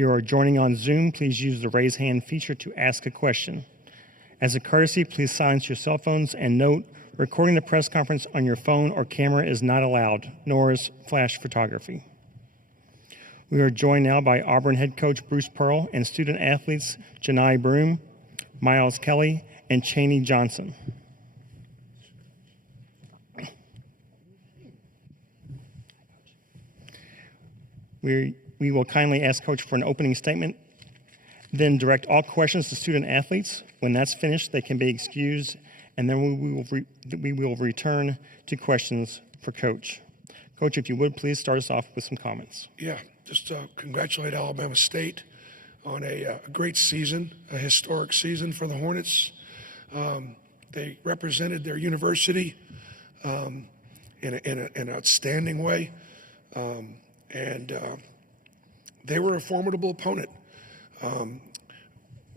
you are joining on Zoom, please use the raise hand feature to ask a question. As a courtesy, please silence your cell phones and note, recording the press conference on your phone or camera is not allowed, nor is flash photography. We are joined now by Auburn head coach Bruce Pearl and student athletes Johni Broome, Miles Kelly, and Chaney Johnson. We will kindly ask Coach for an opening statement, then direct all questions to student athletes. When that's finished, they can be excused, and then we will return to questions for Coach. Coach, if you would, please start us off with some comments. Yeah, just congratulate Alabama State on a great season, a historic season for the Hornets. They represented their university in an outstanding way. And they were a formidable opponent.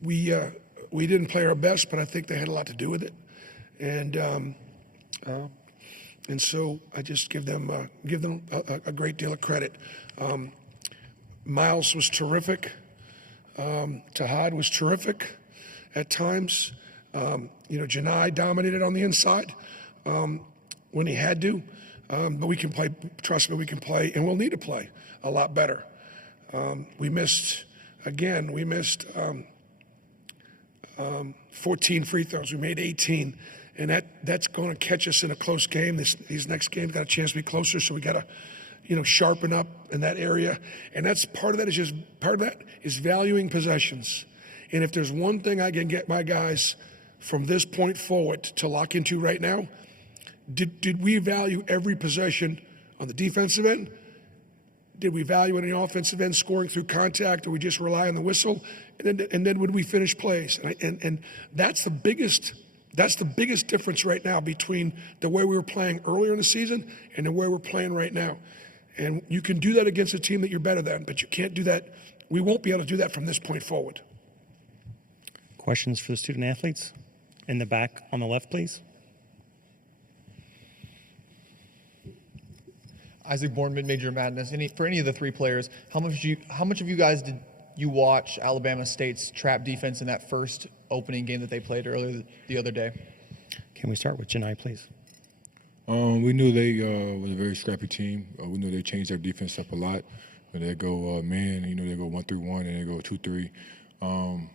We didn't play our best, but I think they had a lot to do with it. And so I just give them a great deal of credit. Miles was terrific. Tahad was terrific at times. Johni dominated on the inside when he had to. But we can play, trust me, we can play, and we'll need to play a lot better. We missed 14 free throws. We made 18, and that's going to catch us in a close game. These next games got a chance to be closer, so we got to, sharpen up in that area. And that's part of that is valuing possessions. And if there's one thing I can get my guys from this point forward to lock into right now, did we value every possession on the defensive end? Did we value it on the offensive end, scoring through contact, or we just rely on the whistle? And then would we finish plays? And that's the biggest difference right now between the way we were playing earlier in the season and the way we're playing right now. And you can do that against a team that you're better than, but you can't do that. We won't be able to do that from this point forward. Questions for the student athletes? In the back on the left, please. Isaac Bourne, Mid-Major Madness. For any of the three players, how much of you guys did you watch Alabama State's trap defense in that first opening game that they played earlier the other day? Can we start with Chaney, please? We knew they was a very scrappy team. We knew they changed their defense up a lot. When they go man, they go 1-3-1 and they go 2-3.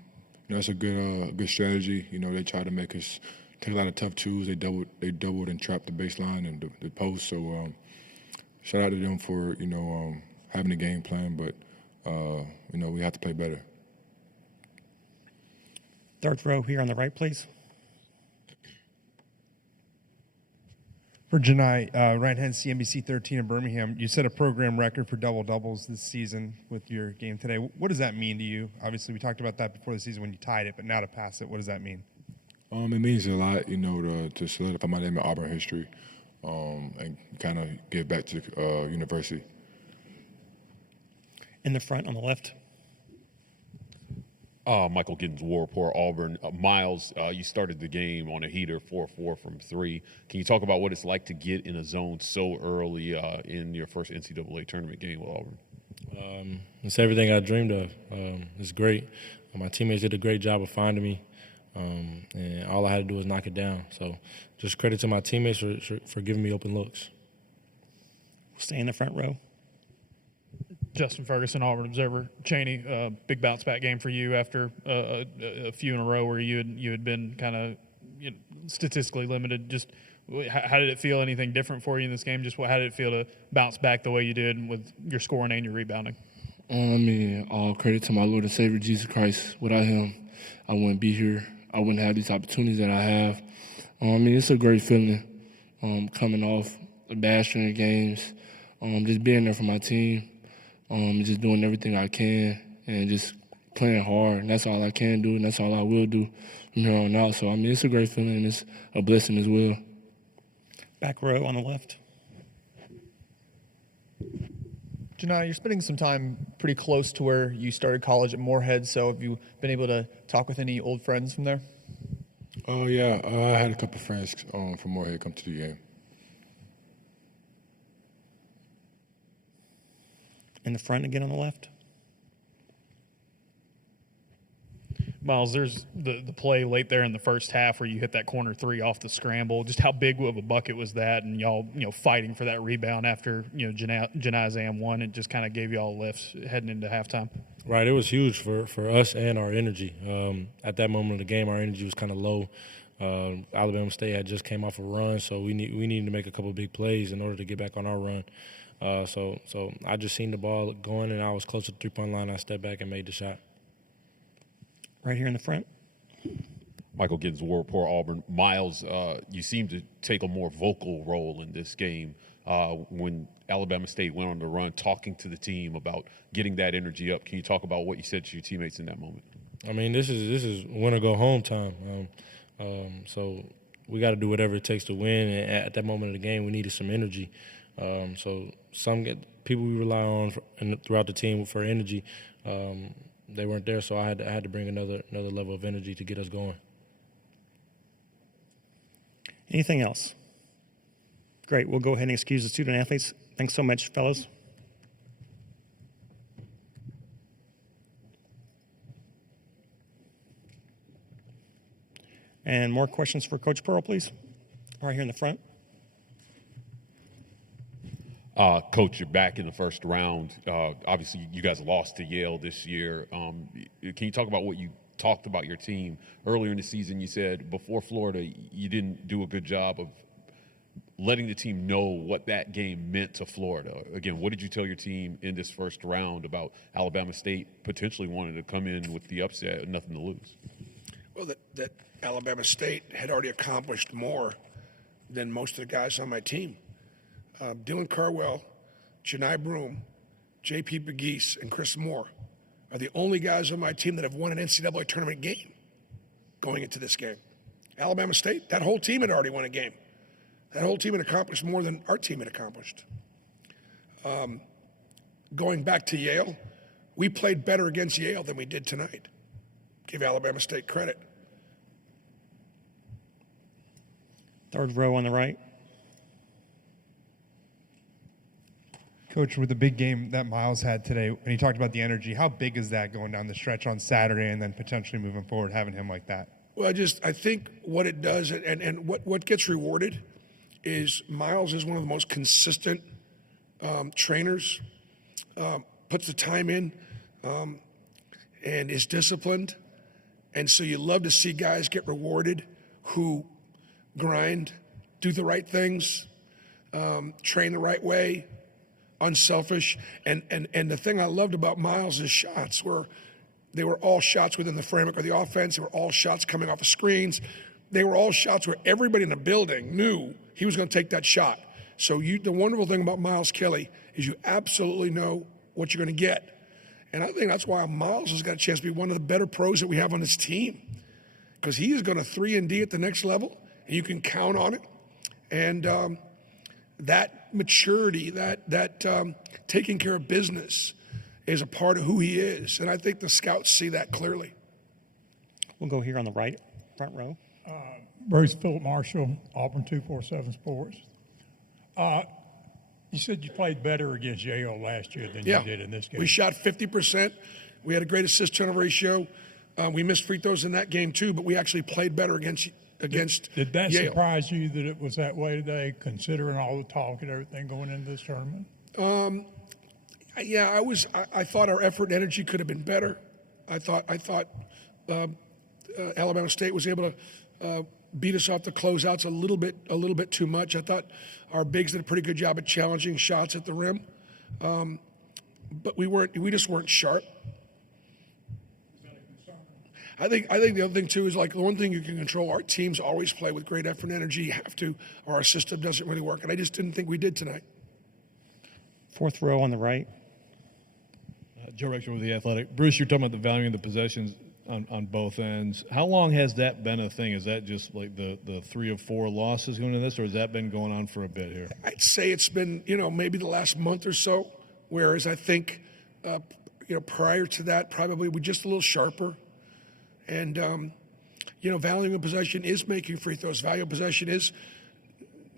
That's a good strategy. They try to make us take a lot of tough twos. They doubled and trapped the baseline and the post. So shout out to them for having a game plan, but we have to play better. Third row here on the right, please. For Johni, right-hand CNBC 13 in Birmingham, you set a program record for double-doubles this season with your game today. What does that mean to you? Obviously, we talked about that before the season when you tied it, but now to pass it, what does that mean? It means a lot, to solidify my name in Auburn history and kind of give back to the university. In the front on the left. Michael Giddens, War Report, Auburn. Miles, you started the game on a heater, 4-4 from 3. Can you talk about what it's like to get in a zone so early in your first NCAA tournament game with Auburn? It's everything I dreamed of. It's great. My teammates did a great job of finding me, and all I had to do was knock it down. So just credit to my teammates for giving me open looks. Stay in the front row. Justin Ferguson, Auburn Observer. Chaney, big bounce back game for you after a few in a row where you had been kind of statistically limited. Just how did it feel? Anything different for you in this game? Just how did it feel to bounce back the way you did with your scoring and your rebounding? All credit to my Lord and Savior Jesus Christ. Without him, I wouldn't be here. I wouldn't have these opportunities that I have. It's a great feeling coming off a bad string of games, just being there for my team. Just doing everything I can and just playing hard. And that's all I can do, and that's all I will do from here on out. So, it's a great feeling, and it's a blessing as well. Back row on the left. Johni, you're spending some time pretty close to where you started college at Moorhead, so have you been able to talk with any old friends from there? Oh, yeah. I had a couple friends from Moorhead come to the game. In the front again on the left. Miles, there's the play late there in the first half where you hit that corner three off the scramble. Just how big of a bucket was that? And y'all, fighting for that rebound after, Janai Zam won. It just kind of gave y'all a lift heading into halftime. Right, it was huge for us and our energy. At that moment of the game, our energy was kind of low. Alabama State had just came off a run, so we needed to make a couple of big plays in order to get back on our run. So I just seen the ball going, and I was close to the three-point line. I stepped back and made the shot. Right here in the front. Michael Giddens, War Auburn. Miles, you seem to take a more vocal role in this game when Alabama State went on the run, talking to the team about getting that energy up. Can you talk about what you said to your teammates in that moment? I mean, this is win or go home time. So we got to do whatever it takes to win. And at that moment of the game, we needed some energy. So some people we rely on throughout the team for energy, they weren't there. So I had to bring another level of energy to get us going. Anything else? Great. We'll go ahead and excuse the student athletes. Thanks so much, fellas. And more questions for Coach Pearl, please. Right here in the front. Coach, you're back in the first round. Obviously, you guys lost to Yale this year. Can you talk about what you talked about your team earlier in the season? You said before Florida, you didn't do a good job of letting the team know what that game meant to Florida. Again, what did you tell your team in this first round about Alabama State potentially wanting to come in with the upset and nothing to lose? Well, that Alabama State had already accomplished more than most of the guys on my team. Dylan Carwell, Janai Broome, J.P. Pegues, and Chris Moore are the only guys on my team that have won an NCAA tournament game going into this game. Alabama State, that whole team had already won a game. That whole team had accomplished more than our team had accomplished. Going back to Yale, we played better against Yale than we did tonight. Give Alabama State credit. Third row on the right. Coach, with the big game that Miles had today, when he talked about the energy, how big is that going down the stretch on Saturday and then potentially moving forward, having him like that? Well, I think what it does and what gets rewarded is Miles is one of the most consistent trainers, puts the time in, and is disciplined. And so you love to see guys get rewarded who grind, do the right things, train the right way, unselfish. And the thing I loved about Miles' shots were they were all shots within the framework of the offense. They were all shots coming off of screens. They were all shots where everybody in the building knew he was going to take that shot. So the wonderful thing about Miles Kelly is you absolutely know what you're going to get. And I think that's why Miles has got a chance to be one of the better pros that we have on this team, because he is going to 3-and-D at the next level, and you can count on it. And that maturity, that taking care of business is a part of who he is. And I think the scouts see that clearly. We'll go here on the right, front row. Bruce Philip Marshall, Auburn 247 Sports. You said you played better against Yale last year than you did in this game. We shot 50%. We had a great assist-turnover ratio. We missed free throws in that game too, but we actually played better against Did that Yale. surprise you that it was that way today, considering all the talk and everything going into this tournament? Yeah, I thought our effort and energy could have been better. I thought Alabama State was able to beat us off the closeouts a little bit too much. I thought our bigs did a pretty good job at challenging shots at the rim, but we just weren't sharp. I think the other thing too is, like, the one thing you can control. Our teams always play with great effort and energy. You have to, or our system doesn't really work. And I just didn't think we did tonight. Fourth row on the right. Joe Rexford with The Athletic. Bruce, you're talking about the value of the possessions on both ends. How long has that been a thing? Is that just like the 3 or 4 losses going into this, or has that been going on for a bit here? I'd say it's been, maybe the last month or so, whereas I think, prior to that, probably we're just a little sharper. And, valuing a possession is making free throws. Value of possession is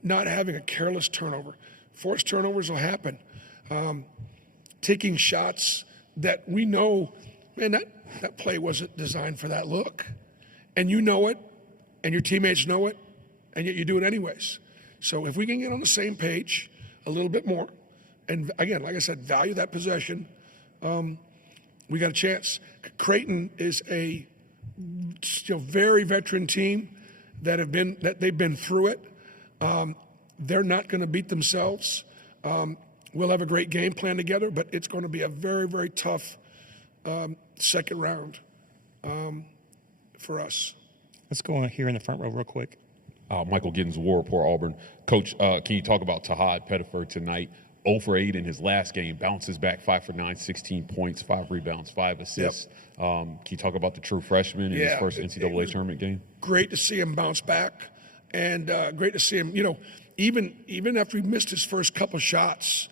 not having a careless turnover. Forced turnovers will happen. Taking shots that we know man, that play wasn't designed for that look. And you know it, and your teammates know it, and yet you do it anyways. So if we can get on the same page a little bit more, and again, like I said, value that possession, we got a chance. Creighton is a very veteran team that they've been through it. They're not going to beat themselves. We'll have a great game plan together, but it's going to be a very, very tough second round for us. Let's go here in the front row real quick. Michael Giddens, War Report, Auburn. Coach, can you talk about Tahad Pettiford tonight? 0 for 8 in his last game, bounces back 5 for 9, 16 points, 5 rebounds, 5 assists. Yep. Can you talk about the true freshman in his first NCAA tournament game? Great to see him bounce back, and great to see him, even after he missed his first couple shots,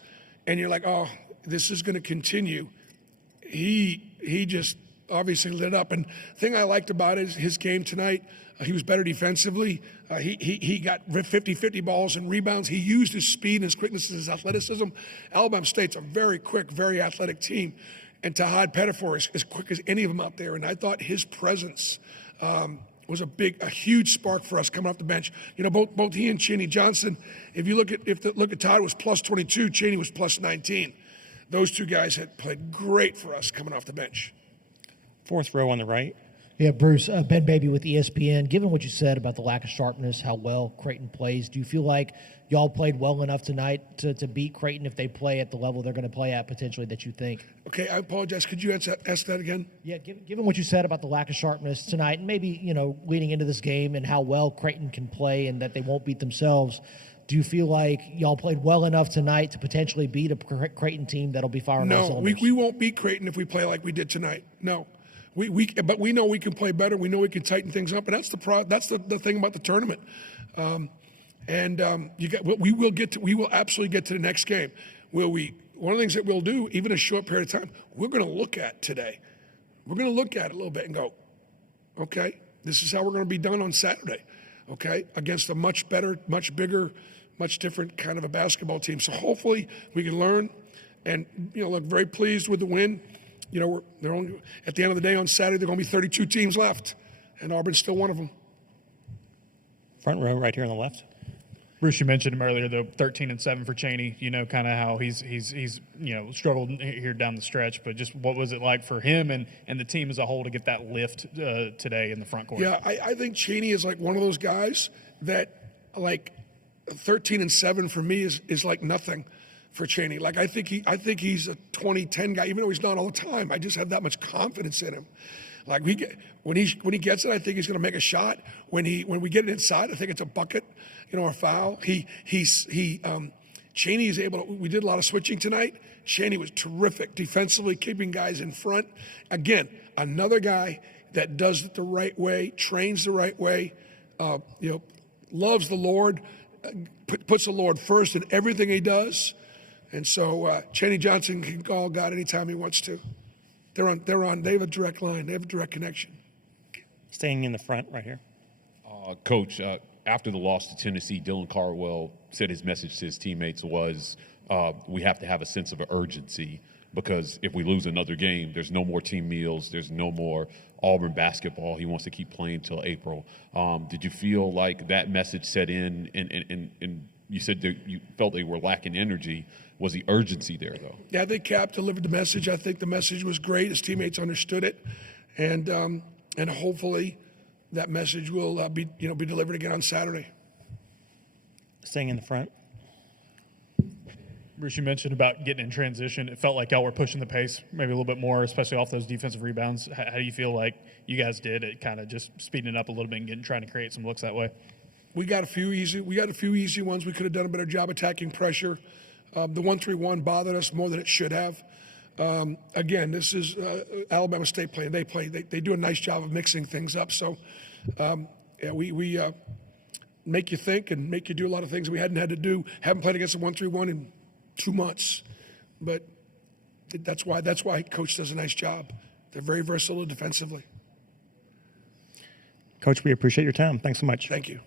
and you're like, oh, this is going to continue. He just obviously lit up. And the thing I liked about his game tonight, he was better defensively. He got 50-50 balls and rebounds. He used his speed and his quickness and his athleticism. Alabama State's a very quick, very athletic team. And Tahad Pettiford is as quick as any of them out there. And I thought his presence was a huge spark for us coming off the bench. Both he and Chaney Johnson, if you look at Todd was plus 22, Chaney was plus 19. Those two guys had played great for us coming off the bench. Fourth row on the right. Yeah, Bruce, Ben Baby with ESPN. Given what you said about the lack of sharpness, how well Creighton plays, do you feel like y'all played well enough tonight to beat Creighton if they play at the level they're going to play at potentially that you think? Okay, I apologize. Could you ask that again? Yeah, given what you said about the lack of sharpness tonight, and maybe, leading into this game and how well Creighton can play and that they won't beat themselves, do you feel like y'all played well enough tonight to potentially beat a Creighton team that'll be firing on cylinders? No, we won't beat Creighton if we play like we did tonight. No. But we know we can play better. We know we can tighten things up, and that's the thing about the tournament. We will absolutely get to the next game. One of the things that we'll do, even a short period of time, we're going to look at today. We're going to look at it a little bit and go, okay, this is how we're going to be done on Saturday, okay, against a much better, much bigger, much different kind of a basketball team. So hopefully we can learn, and look very pleased with the win. They're only at the end of the day on Saturday. There are going to be 32 teams left, and Auburn's still one of them. Front row, right here on the left. Bruce, you mentioned him earlier, though, 13-7 for Chaney. Kind of how he's struggled here down the stretch. But just what was it like for him and the team as a whole to get that lift today in the front court? Yeah, I think Chaney is like one of those guys that 13-7 for me is like nothing for Chaney. Like I think he's a 20-10 guy, even though he's not all the time. I just have that much confidence in him. Like when he gets it, I think he's going to make a shot. When we get it inside, I think it's a bucket, or a foul. Chaney is able to. We did a lot of switching tonight. Chaney was terrific defensively, keeping guys in front. Again, another guy that does it the right way, trains the right way. Loves the Lord, puts the Lord first in everything he does. And so Chaney Johnson can call God anytime he wants to. They have a direct line. They have a direct connection. Staying in the front right here. Coach, after the loss to Tennessee, Dylan Cardwell said his message to his teammates was, we have to have a sense of urgency because if we lose another game, there's no more team meals. There's no more Auburn basketball. He wants to keep playing till April. Did you feel like that message set in and you said that you felt they were lacking energy? Was the urgency there, though? Yeah, I think Cap delivered the message. I think the message was great. His teammates understood it, and hopefully that message will be delivered again on Saturday. Staying in the front. Bruce, you mentioned about getting in transition. It felt like y'all were pushing the pace maybe a little bit more, especially off those defensive rebounds. How do you feel like you guys did it, kind of just speeding it up a little bit and trying to create some looks that way? We got a few easy ones. We could have done a better job attacking pressure. The 1-3-1 bothered us more than it should have. Again, this is Alabama State playing. They do a nice job of mixing things up. So, we make you think and make you do a lot of things we hadn't had to do. Haven't played against a 1-3-1 in 2 months, but that's why Coach does a nice job. They're very versatile defensively. Coach, we appreciate your time. Thanks so much. Thank you.